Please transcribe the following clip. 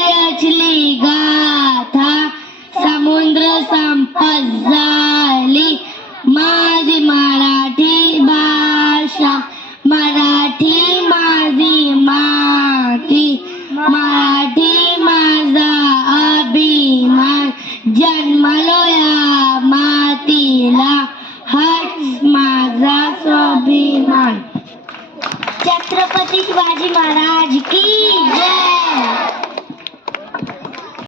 रचली गाथा समुद्र संपत झाली माझी मराठी भाषा मराठी माझी माती मराठी माझा अभिमान जन्मलो या मातीला हाच माझा स्वाभिमान. छत्रपती शिवाजी महाराज की